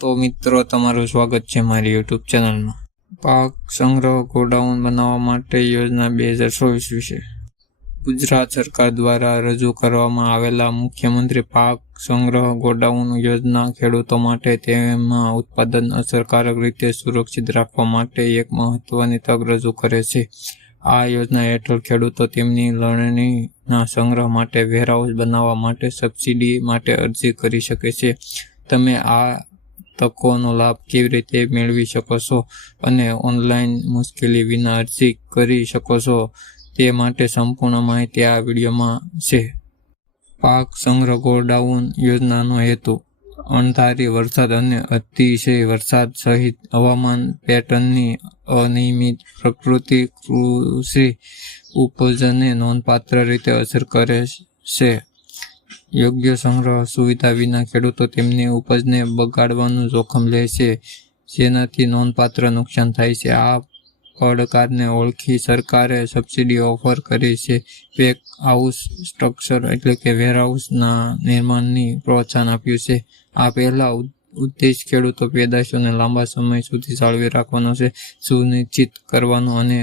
તો મિત્રો તમારું સ્વાગત છે મારી યુટ્યુબ ચેનલમાં. પાક સંગ્રહ ગોડાઉન બનાવવા માટે યોજના 2024 વિશે ગુજરાત સરકાર દ્વારા રજૂ કરવામાં આવેલા મુખ્યમંત્રી પાક સંગ્રહ ગોડાઉન યોજના ખેડૂતો માટે તેમાં ઉત્પાદન અસરકારક રીતે સુરક્ષિત રાખવા માટે એક મહત્વની તક રજૂ કરે છે. આ યોજના હેઠળ ખેડૂતો તેમની લણણીના સંગ્રહ માટે વેરહાઉસ બનાવવા માટે સબસિડી માટે અરજી કરી શકે છે. તમે આ તકોનો લાભ કેવી રીતે મેળવી શકો છો અને ઓનલાઈન મુશ્કેલી વિના અરજી કરી શકો છો તે માટે સંપૂર્ણ માહિતી આ વિડીયોમાં છે. પાક સંગ્રહ ગોડાઉન યોજનાનો હેતુ અણધારી વરસાદ અને અતિશય વરસાદ સહિત હવામાન પેટર્નની અનિયમિત પ્રકૃતિ કૃષિ ઉપજને નોંધપાત્ર રીતે અસર કરે છે. યોગ્ય સંગ્રહ સુવિધા વિના ખેડૂતો તેમની ઉપજને બગાડવાનું જોખમ લે છે, જેનાથી નોંધપાત્ર નુકસાન થાય છે. આ પડકારને ઓળખી સરકારે સબસિડી ઓફર કરી છે. પેક હાઉસ સ્ટ્રક્ચર એટલે કે વેરહાઉસના નિર્માણની પ્રોત્સાહન આપ્યું છે. આ પહેલા ઉદ્દેશ ખેડૂતો પેદાશોને લાંબા સમય સુધી જાળવી રાખવાનો છે, સુનિશ્ચિત કરવાનો અને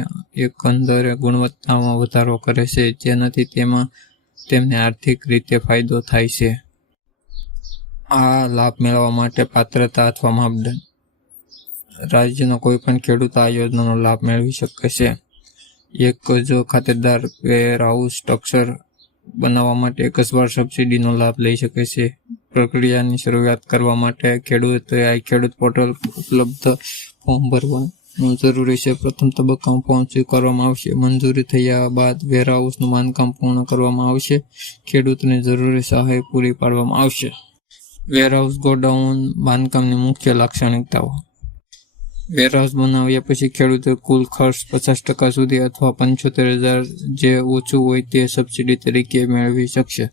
એકંદરે ગુણવત્તામાં વધારો કરે છે, જેનાથી તેમને આર્થિક રીતે ફાયદો થાય છે. આ લાભ મેળવવા માટે પાત્રતા અથવા માપદંડ. રાજ્યનો કોઈપણ ખેડૂત આ યોજનાનો લાભ મેળવી શકે છે. એક જો ખાતેદાર વેરહાઉસ સ્ટ્રક્ચર બનાવવા માટે એક જ વાર સબસિડીનો લાભ લઈ શકે છે. પ્રક્રિયાની શરૂઆત કરવા માટે ખેડૂતોએ iKheડૂત પોર્ટલ ઉપલબ્ધ ફોર્મ ભરવાનું જરૂરી છે. પ્રથમ તબક્કામાં ફોર્મ સ્વીકારવામાં આવશે. મંજૂરી થયા બાદ વેરહાઉસનું બાંધકામ પૂર્ણ કરવામાં આવશે. ખેડૂતને જરૂરી સહાય પૂરી પાડવામાં આવશે. વેરહાઉસ ગોડાઉન બાંધકામની મુખ્ય લાક્ષણિકતાઓ. વેરહાઉસ બનાવ્યા પછી ખેડૂતો કુલ ખર્ચ 50% સુધી અથવા 75,000 જે ઓછું હોય તે સબસિડી તરીકે મેળવી શકશે.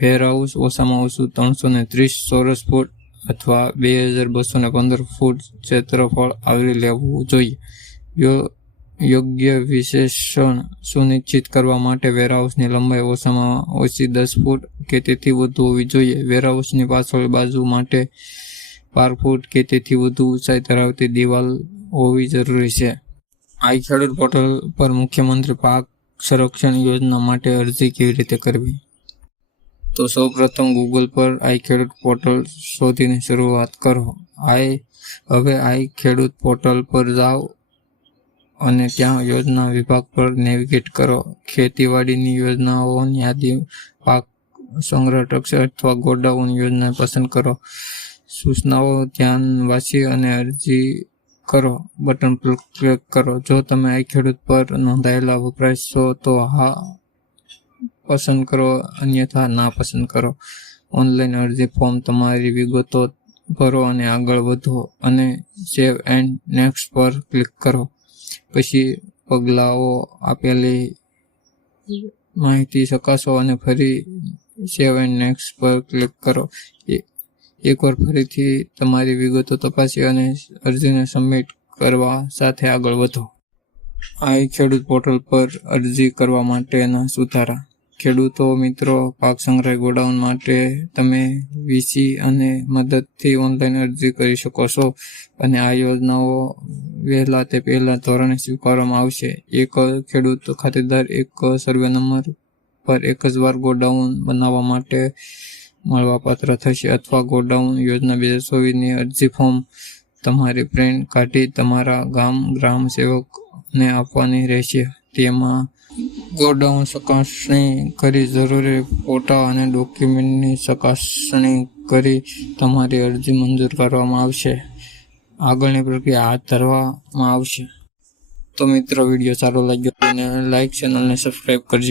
વેરહાઉસ ઓછામાં ઓછું 330 ચોરસ ફૂટ અથવા 2,215 ફૂટ ક્ષેત્રફળ આવરી લેવું જોઈએ. યોગ્ય વિશેષણ સુનિશ્ચિત કરવા માટે વેરહાઉસની લંબાઈ ઓછામાં ઓછી 10 ફૂટ કે તેથી વધુ હોવી જોઈએ. વેરહાઉસની પાછળની બાજુ માટે 12 ફૂટ કે તેથી વધુ ઊંચાઈ ધરાવતી દિવાલ હોવી જરૂરી છે. iKheડૂત પોર્ટલ પર મુખ્યમંત્રી પાક સંરક્ષણ યોજના માટે અરજી કેવી રીતે કરવી? તો સૌપ્રથમ ગૂગલ પર iKheડૂત પોર્ટલ શોધીને શરૂઆત કરો. હવે iKheડૂત પોર્ટલ પર જાઓ અને ત્યાં યોજના વિભાગ પર નેવિગેટ કરો. ખેતીવાડીની યોજનાઓની યાદી, પાક સંગ્રહ સ્ટ્રક્ચર અથવા ગોડાઉન યોજના પસંદ કરો. સૂચનાઓ ધ્યાન વાંચી અને અરજી કરો બટન પર ક્લિક કરો. જો તમે iKheડૂત પર નોંધાયેલા વપરાશ છો તો હા પસંદ કરો, અન્યથા ના પસંદ કરો. ઓનલાઈન અરજી ફોર્મ. તમારી વિગતો ભરો અને આગળ વધો અને સેવ એન્ડ નેક્સ્ટ પર ક્લિક કરો. પછી પગલાઓ આપેલી માહિતી ચકાસો અને ફરી સેવ એન્ડ નેક્સ્ટ પર ક્લિક કરો. એકવાર ફરીથી તમારી વિગતો તપાસી અને અરજીને સબમિટ કરવા સાથે આગળ વધો. iKheડૂત પોર્ટલ પર અરજી કરવા માટેના સુધારા. ખેડૂતો મિત્રો, પાક સંગ્રહ ગોડાઉન માટે તમે વીસી અને મદદથી ઓનલાઈન અરજી કરી શકો છો અને આ યોજનાઓ વહેલા તે પહેલા ધોરણે સ્વીકારવામાં આવશે. એક ખેડૂત ખાતેદાર એક સર્વે નંબર પર એક જ વાર ગોડાઉન બનાવવા માટે મળવાપાત્ર થશે અથવા ગોડાઉન યોજના 2024ની અરજી ફોર્મ તમારી પ્રિન્ટ કાઢી તમારા ગ્રામ સેવકને આપવાની રહેશે. તેમાં ગોડાઉન ચકાસણી કરી જરૂરી ફોટા અને ડોક્યુમેન્ટની ચકાસણી કરી તમારી અરજી મંજૂર કરવામાં આવશે. આગળની પ્રક્રિયા હાથ ધરવામાં આવશે. તો મિત્રો, વિડીયો સારો લાગ્યો અને લાઈક, ચેનલને સબસ્ક્રાઈબ કરજો.